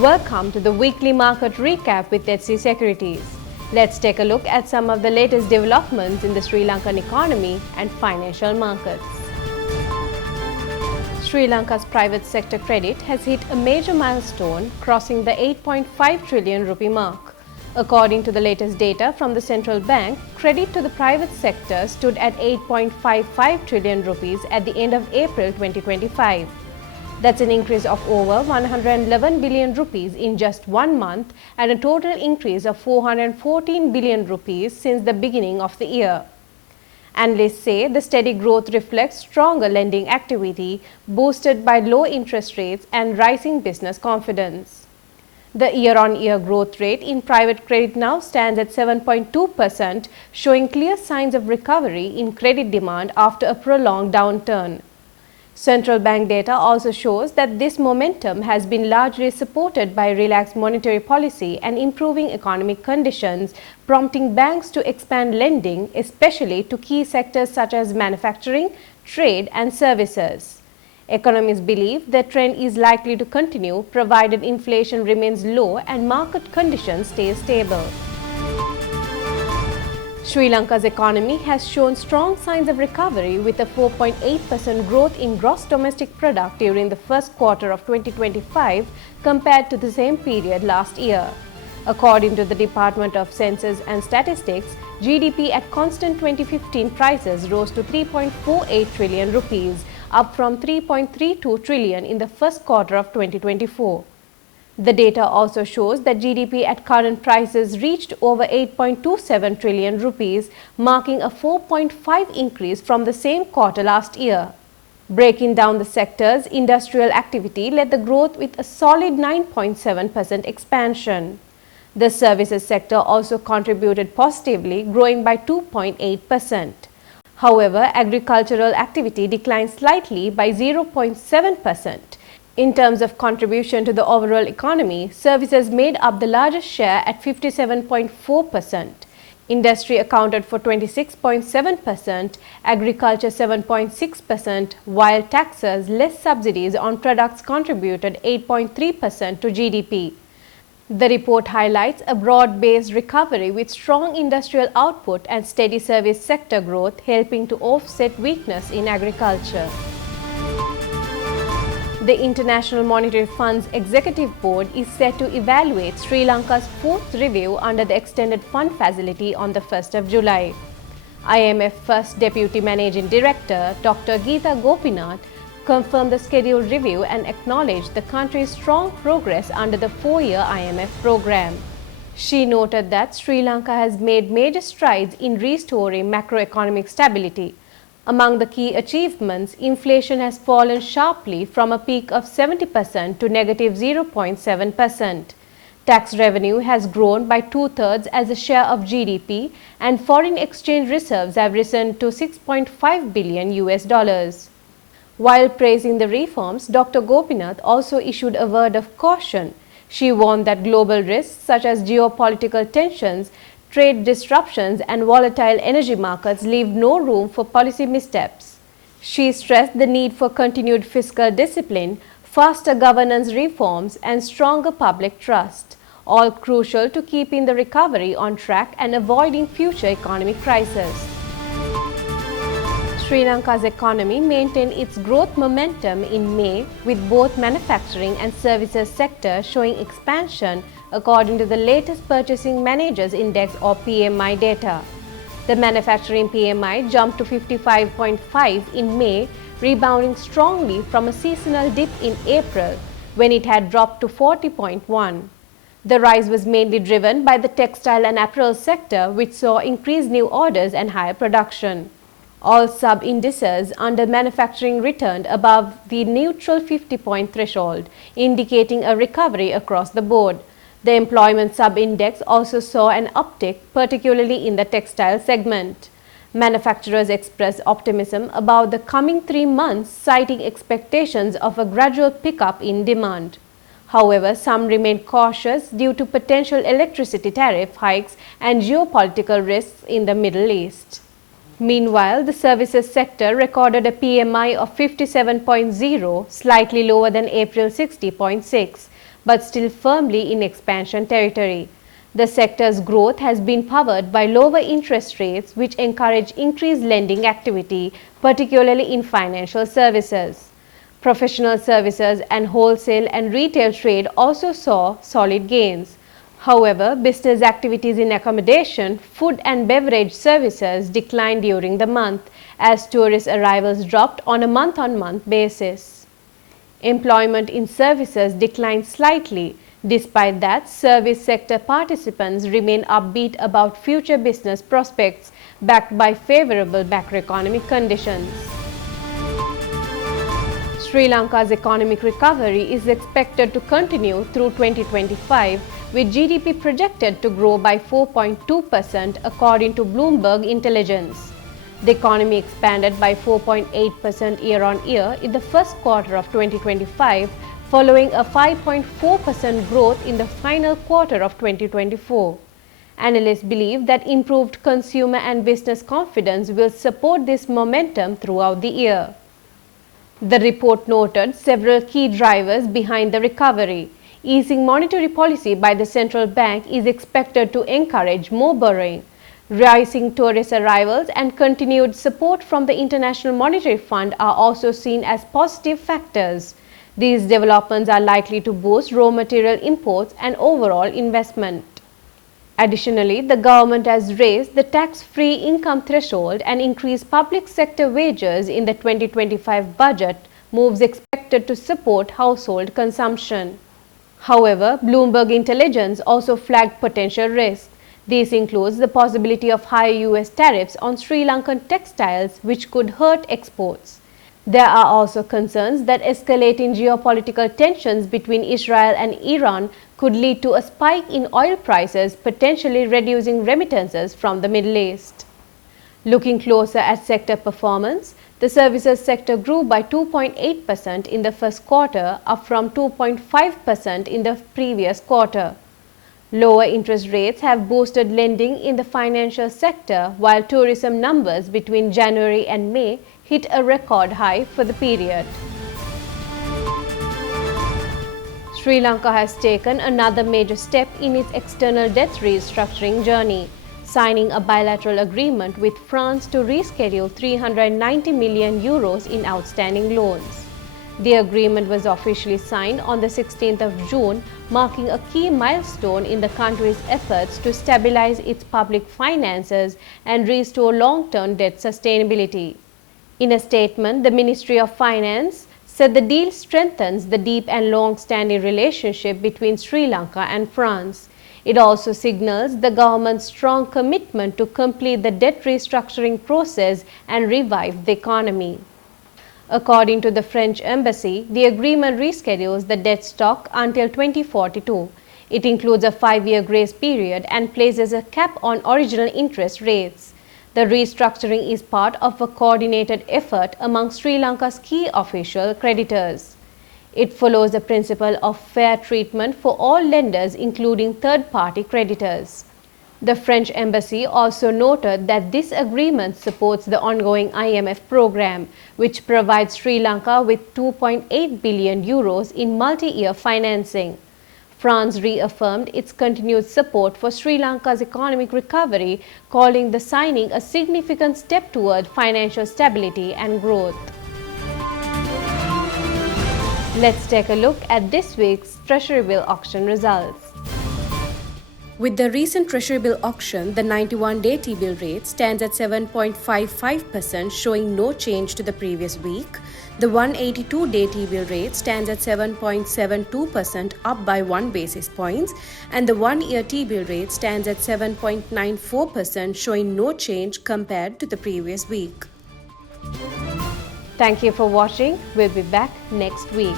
Welcome to the weekly market recap with Securities. Let's take a look at some of the latest developments in the Sri Lankan economy and financial markets. Sri Lanka's private sector credit has hit a major milestone, crossing the 8.5 trillion rupee mark. According to the latest data from the central bank, credit to the private sector stood at 8.55 trillion rupees at the end of April 2025. That's an increase of over 111 billion rupees in just 1 month and a total increase of 414 billion rupees since the beginning of the year. Analysts say the steady growth reflects stronger lending activity boosted by low interest rates and rising business confidence. The year-on-year growth rate in private credit now stands at 7.2%, showing clear signs of recovery in credit demand after a prolonged downturn. Central bank data also shows that this momentum has been largely supported by relaxed monetary policy and improving economic conditions, prompting banks to expand lending, especially to key sectors such as manufacturing, trade, and services. Economists believe the trend is likely to continue provided inflation remains low and market conditions stay stable. Sri Lanka's economy has shown strong signs of recovery with a 4.8% growth in gross domestic product during the first quarter of 2025 compared to the same period last year. According to the Department of Census and Statistics, GDP at constant 2015 prices rose to 3.48 trillion rupees, up from 3.32 trillion in the first quarter of 2024. The data also shows that GDP at current prices reached over 8.27 trillion rupees, marking a 4.5 increase from the same quarter last year. Breaking down the sectors, industrial activity led the growth with a solid 9.7% expansion. The services sector also contributed positively, growing by 2.8%. However, agricultural activity declined slightly by 0.7%. In terms of contribution to the overall economy, services made up the largest share at 57.4%. Industry accounted for 26.7%, agriculture 7.6%, while taxes less subsidies on products contributed 8.3% to GDP. The report highlights a broad-based recovery with strong industrial output and steady service sector growth, helping to offset weakness in agriculture. The International Monetary Fund's Executive Board is set to evaluate Sri Lanka's fourth review under the Extended Fund Facility on the 1st of July. IMF First Deputy Managing Director Dr. Geeta Gopinath confirmed the scheduled review and acknowledged the country's strong progress under the 4-year IMF program. She noted that Sri Lanka has made major strides in restoring macroeconomic stability. Among the key achievements, inflation has fallen sharply from a peak of 70% to negative 0.7%. Tax revenue has grown by 2/3 as a share of GDP, and foreign exchange reserves have risen to $6.5 billion. While praising the reforms, Dr. Gopinath also issued a word of caution. She warned that global risks such as geopolitical tensions, trade disruptions and volatile energy markets leave no room for policy missteps. She stressed the need for continued fiscal discipline, faster governance reforms and stronger public trust, all crucial to keeping the recovery on track and avoiding future economic crises. Sri Lanka's economy maintained its growth momentum in May, with both manufacturing and services sector showing expansion according to the latest Purchasing Managers Index or PMI data. The manufacturing PMI jumped to 55.5 in May, rebounding strongly from a seasonal dip in April when it had dropped to 40.1. The rise was mainly driven by the textile and apparel sector, which saw increased new orders and higher production. All sub-indices under manufacturing returned above the neutral 50-point threshold, indicating a recovery across the board. The employment sub-index also saw an uptick, particularly in the textile segment. Manufacturers expressed optimism about the coming 3 months, citing expectations of a gradual pickup in demand. However, some remained cautious due to potential electricity tariff hikes and geopolitical risks in the Middle East. Meanwhile, the services sector recorded a PMI of 57.0, slightly lower than April 60.6. but still firmly in expansion territory. The sector's growth has been powered by lower interest rates, which encourage increased lending activity, particularly in financial services. Professional services and wholesale and retail trade also saw solid gains. However, business activities in accommodation, food and beverage services declined during the month as tourist arrivals dropped on a month-on-month basis. Employment in services declined slightly. Despite that, service sector participants remain upbeat about future business prospects backed by favorable macroeconomic conditions. Sri Lanka's economic recovery is expected to continue through 2025, with GDP projected to grow by 4.2% according to Bloomberg Intelligence. The economy expanded by 4.8% year-on-year in the first quarter of 2025, following a 5.4% growth in the final quarter of 2024. Analysts believe that improved consumer and business confidence will support this momentum throughout the year. The report noted several key drivers behind the recovery. Easing monetary policy by the central bank is expected to encourage more borrowing. Rising tourist arrivals and continued support from the International Monetary Fund are also seen as positive factors. These developments are likely to boost raw material imports and overall investment. Additionally, the government has raised the tax-free income threshold and increased public sector wages in the 2025 budget, moves expected to support household consumption. However, Bloomberg Intelligence also flagged potential risks. This includes the possibility of higher US tariffs on Sri Lankan textiles, which could hurt exports. There are also concerns that escalating geopolitical tensions between Israel and Iran could lead to a spike in oil prices, potentially reducing remittances from the Middle East. Looking closer at sector performance, the services sector grew by 2.8% in the first quarter, up from 2.5% in the previous quarter. Lower interest rates have boosted lending in the financial sector, while tourism numbers between January and May hit a record high for the period. Sri Lanka has taken another major step in its external debt restructuring journey, signing a bilateral agreement with France to reschedule 390 million euros in outstanding loans. The agreement was officially signed on the 16th of June, marking a key milestone in the country's efforts to stabilize its public finances and restore long-term debt sustainability. In a statement, the Ministry of Finance said the deal strengthens the deep and long-standing relationship between Sri Lanka and France. It also signals the government's strong commitment to complete the debt restructuring process and revive the economy. According to the French embassy, the agreement reschedules the debt stock until 2042. It includes a 5-year grace period and places a cap on original interest rates. The restructuring is part of a coordinated effort among Sri Lanka's key official creditors. It follows the principle of fair treatment for all lenders, including third-party creditors. The French embassy also noted that this agreement supports the ongoing IMF program, which provides Sri Lanka with 2.8 billion euros in multi-year financing. France reaffirmed its continued support for Sri Lanka's economic recovery, calling the signing a significant step toward financial stability and growth. Let's take a look at this week's Treasury Bill auction results. With the recent Treasury Bill auction, the 91-day T-bill rate stands at 7.55%, showing no change to the previous week. The 182-day T-bill rate stands at 7.72%, up by 1 basis points, and the 1-year T-bill rate stands at 7.94%, showing no change compared to the previous week. Thank you for watching. We'll be back next week.